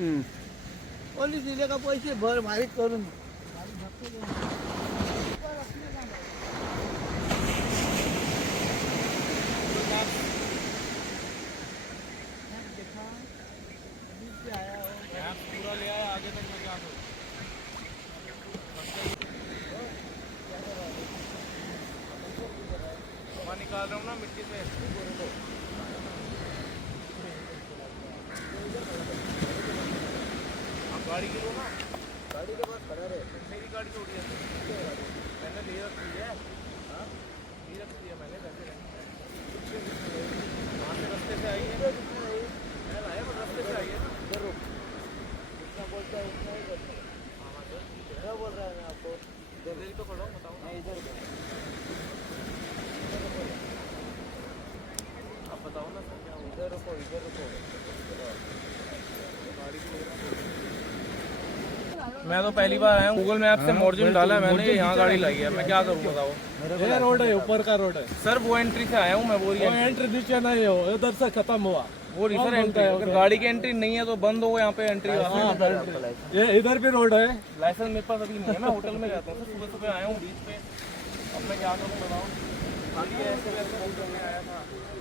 पोलीस दिले का पैसे भर माहीत करून पूरा ले आया आगे तक मैं क्या करूं। हवा निकाल रहा हूँ ना मिट्टी से। आप गाड़ी की लो ना, गाड़ी के पास खड़ा रहे। मेरी गाड़ी छोड़ी है मैंने, ले रखी है। हाँ ले रखी है मैंने, वैसे वहाँ से रास्ते से आई है, मैं लाया पर रास्ते से आई है ना। इधर रुक, जितना बोलता है उतना ही करता है। हाँ सर क्या बोल रहा है मैं आपको? इधर ही तो खड़ा हूँ, बताओ ना। इधर आप बताओ ना सर क्या हुआ। इधर रुको, इधर रुको। मैं तो पहली बार आया हूँ, गूगल मैप से मोरजिम डाला है मैंने, यहाँ गाड़ी लाई है, मैं क्या करूँ बताओ। ये रोड है, ऊपर का रोड है। सर वो एंट्री से आया हूँ मैं, वो एंट्री नीचे नहीं हो, उधर से खत्म हुआ। वो सर एंट्री, अगर गाड़ी की एंट्री नहीं है तो बंद हो यहाँ पे एंट्री। ये इधर भी रोड है। लाइसेंस मेरे पास अभी नहीं है, मैं होटल में रहता हूँ सर, सुबह सुबह आया हूँ बीच पे, अब मैं क्या करूँ बताओ। खाली ऐसे वैसे आया था।